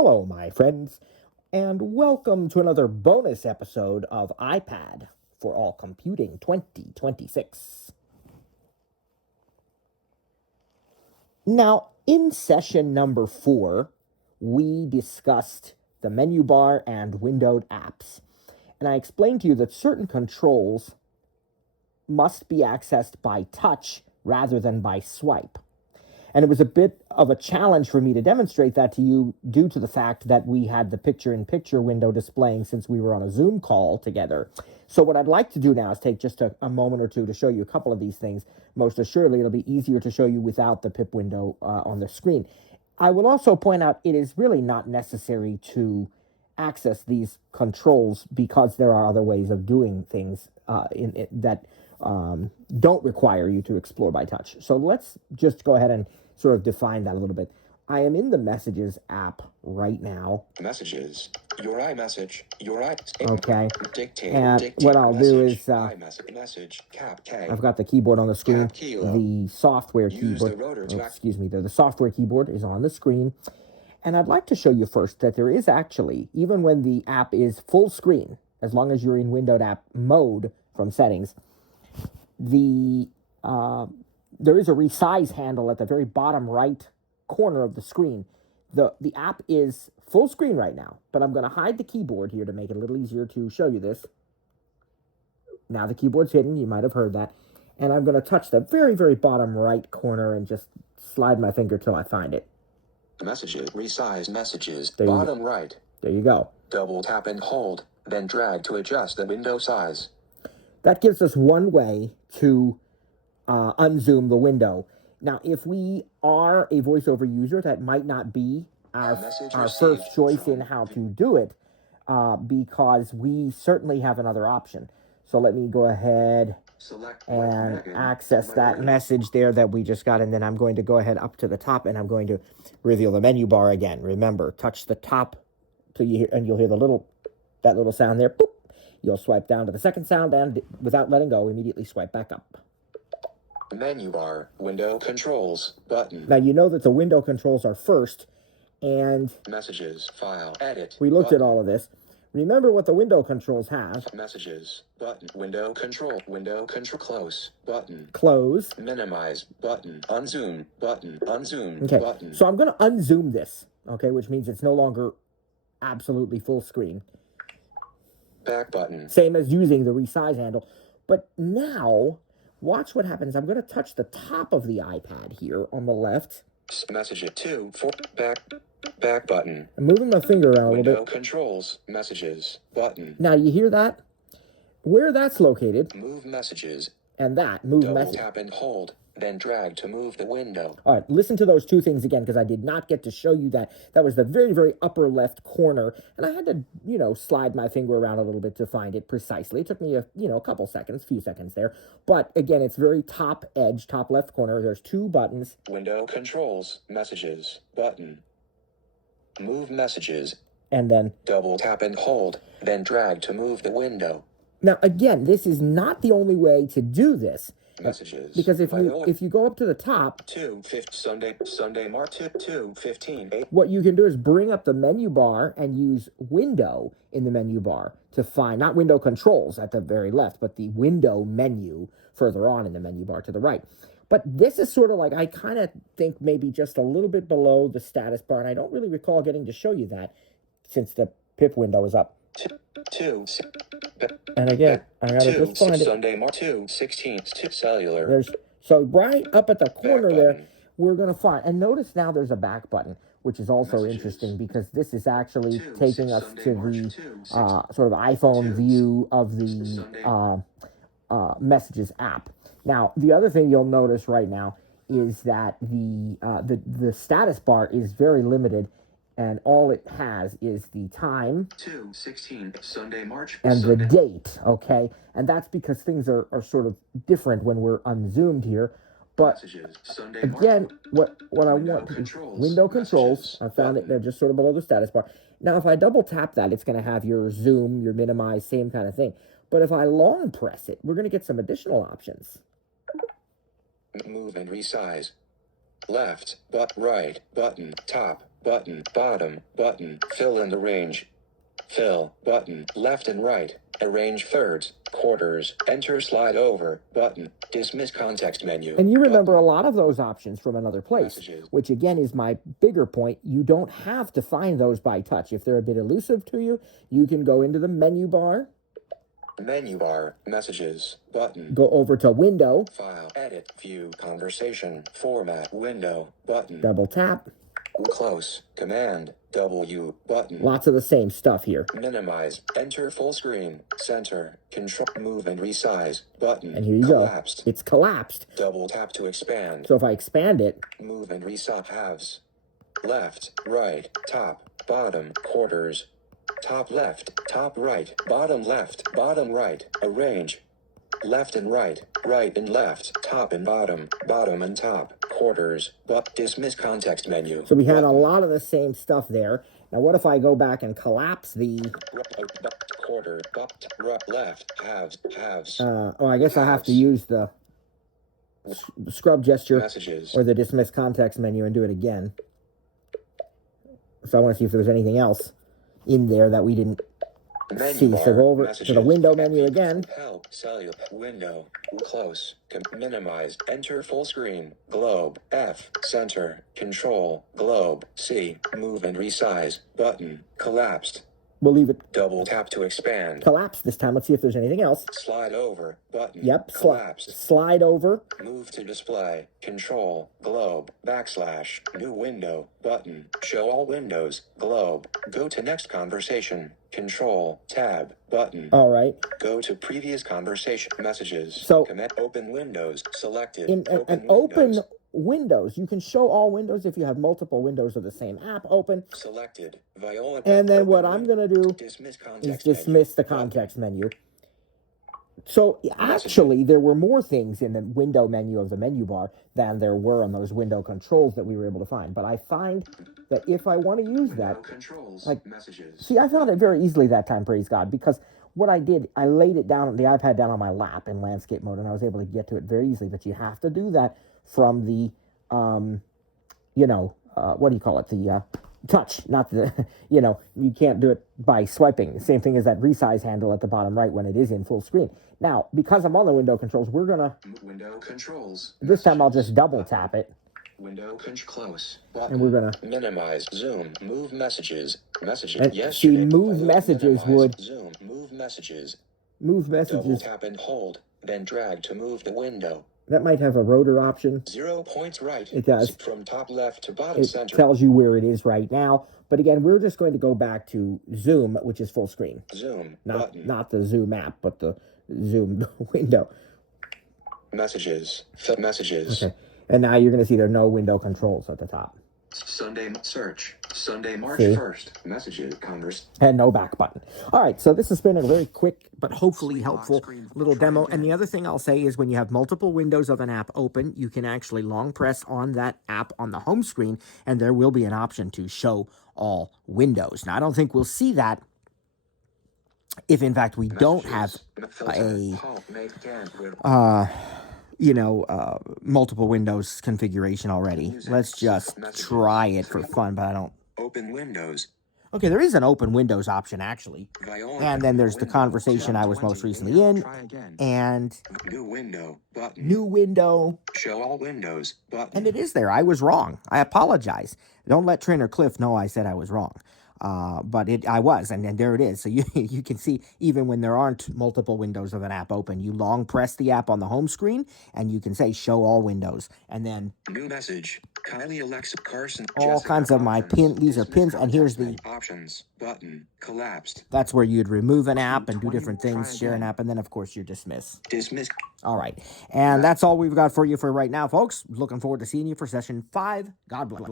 Hello, my friends, and welcome to another bonus episode of iPad for All Computing 2026. Now, in session number 4, we discussed the menu bar and windowed apps, and I explained to you that certain controls must be accessed by touch rather than by swipe. And it was a bit of a challenge for me to demonstrate that to you due to the fact that we had the picture-in-picture window displaying since we were on a Zoom call together. So what I'd like to do now is take just a moment or two to show you a couple of these things. Most assuredly, it'll be easier to show you without the pip window on the screen. I will also point out it is really not necessary to access these controls because there are other ways of doing things that don't require you to explore by touch. So let's just go ahead and sort of define that a little bit. I am in the Messages app right now. Messages. Your iMessage. Your Okay. Dictate. And what I'll do is iMessage. Cap K. I've got the keyboard on the screen. Kilo. The software Use keyboard. the rotor to The software keyboard is on the screen. And I'd like to show you first that there is actually, even when the app is full screen, as long as you're in windowed app mode from settings, there is a resize handle at the very bottom right corner of the screen. The app is full screen right now, but I'm going to hide the keyboard here to make it a little easier to show you this. Now the keyboard's hidden, you might have heard that. And I'm going to touch the very, very bottom right corner and just slide my finger till I find it. Messages. Resize messages. There you Bottom right. There you go. Double tap and hold, then drag to adjust the window size. That gives us one way to unzoom the window. Now, if we are a voiceover user, that might not be our first choice in how to do it because we certainly have another option. So let me go ahead and access that message there that we just got, and then I'm going to go ahead up to the top, and I'm going to reveal the menu bar again. Remember, touch the top till you hear, and you'll hear that little sound there. Boop. You'll swipe down to the second sound, and without letting go, immediately swipe back up. Menu bar, window controls, button. Now you know that the window controls are first, and Messages, file, edit. We looked button. at all of this. Remember what the window controls have. Messages, button, window control, close, button. Close. Minimize, button, unzoom, unzoom, okay. button. So I'm going to unzoom this, okay, which means it's no longer absolutely full screen. Back button. Same as using the resize handle. But now, watch what happens. I'm going to touch the top of the iPad here on the left. Message it 2, 4, back button. I'm moving my finger around a little bit. Window controls, messages, button. Now, you hear that? Where that's located. Move messages. And that, move Double message. Tap and hold, then drag to move the window. All right, listen to those two things again, because I did not get to show you that. That was the very, very upper left corner, and I had to, slide my finger around a little bit to find it precisely. It took me a few seconds there. But again, it's very top edge, top left corner. There's two buttons. Window controls, messages, button. Move messages. And then double tap and hold, then drag to move the window. Now, again, this is not the only way to do this. Messages. Because if you go up to the top, Sunday, March 2/15. What you can do is bring up the menu bar and use window in the menu bar to find, not window controls at the very left, but the window menu further on in the menu bar to the right. But this is sort of like, I kind of think maybe just a little bit below the status bar, and I don't really recall getting to show you that since the pip window is up. And again, I gotta just find it. Sunday, March 2/16. Cellular. So right up at the corner there, we're gonna find. And notice now there's a back button, which is also interesting because this is actually taking us to the sort of iPhone view of the Messages app. Now, the other thing you'll notice right now is that the status bar is very limited. And all it has is the time 2/16, Sunday, March, and the date, okay? And that's because things are sort of different when we're unzoomed here. But again, what I want, window controls, I found it, they're just sort of below the status bar. Now, if I double tap that, it's going to have your zoom, your minimize, same kind of thing. But if I long press it, we're going to get some additional options. Move and resize. Left, but right, button, top. button, bottom, button, fill in the range. Fill, button, left and right, arrange thirds, quarters, enter slide over, button, dismiss context menu. And you remember button. a lot of those options from another place, Messages. which again is my bigger point. You don't have to find those by touch. If they're a bit elusive to you, you can go into the menu bar. Menu bar, messages, button. Go over to window. File, edit, view, conversation, format, window, button. Double tap. Close, command, W, button. Lots of the same stuff here. Minimize, enter full screen, center, control, move and resize, button. And here you collapsed. go. It's collapsed. Double tap to expand. So if I expand it, Move and resize halves. Left, right, top, bottom, quarters. Top left, top right, bottom left, bottom right, arrange. Left and right and left, top and bottom and top, quarters, but dismiss context menu. so we had a lot of the same stuff there. Now what if I go back and collapse the... Quarter, left, halves. I guess I have to use the scrub gesture Messages. or the dismiss context menu and do it again. So I want to see if there's anything else in there that we didn't see. So go over to the window menu again. Help, cellular, window, close, minimize, enter full screen, globe, F, center, control, globe, C, move and resize, button, collapsed. We'll leave it Double tap to expand. collapsed this time. Let's see if there's anything else. Slide over, button. Yep, collapsed. slide over. Move to display, control, globe, backslash, new window, button, show all windows, globe, go to next conversation, control, tab, button. All right. Go to previous conversation, messages. So command, open windows, selected. in an open windows, you can show all windows if you have multiple windows of the same app open. Selected. Viola. And then what I'm going to do dismiss is dismiss the context menu. So actually, there were more things in the window menu of the menu bar than there were on those window controls that we were able to find. But I find that if I want to use that, controls, like, messages. see, I found it very easily that time, praise God, because what I did, I laid it down, the iPad down on my lap in landscape mode, and I was able to get to it very easily. But you have to do that from the, what do you call it? The touch, not the, you can't do it by swiping. Same thing as that resize handle at the bottom right when it is in full screen. Now, because I'm on the window controls, we're going to, window controls. this time I'll just double tap it. Window close. And we're going to minimize, zoom, move messages. And see, move messages would zoom, move messages. Move Double messages. tap and hold, then drag to move the window. That might have a rotor option. 0 points right. It does. From top left to bottom It center. tells you where it is right now. But again, we're just going to go back to Zoom, which is full screen. Zoom. Not the Zoom app, but the Zoom window. Messages. Messages. Okay. And now you're going to see there are no window controls at the top. Sunday search. Sunday, March See? 1st. Messages. Converse. And no back button. All right, so this has been a very quick but hopefully helpful little demo. And the other thing I'll say is when you have multiple windows of an app open, you can actually long press on that app on the home screen, and there will be an option to show all windows. Now, I don't think we'll see that if, in fact, we don't have multiple windows configuration already. Let's just try it for fun, but I don't. Open windows. Okay, there is an open windows option, actually. And then there's the conversation I was most recently in. And new window button. New window. Show all windows button. And it is there. I was wrong. I apologize. Don't let Trainer Cliff know I said I was wrong. But I was, and there it is. So you can see, even when there aren't multiple windows of an app open, you long press the app on the home screen, and you can say show all windows, and then new message. Kylie, Alexa, Carson, all Jessica, kinds of my options. pin. These are pins, and here's the options button. Collapsed. That's where you'd remove an app and do different things, share an app, and then of course you dismiss. Dismiss. All right, and that's all we've got for you for right now, folks. Looking forward to seeing you for session 5. God bless.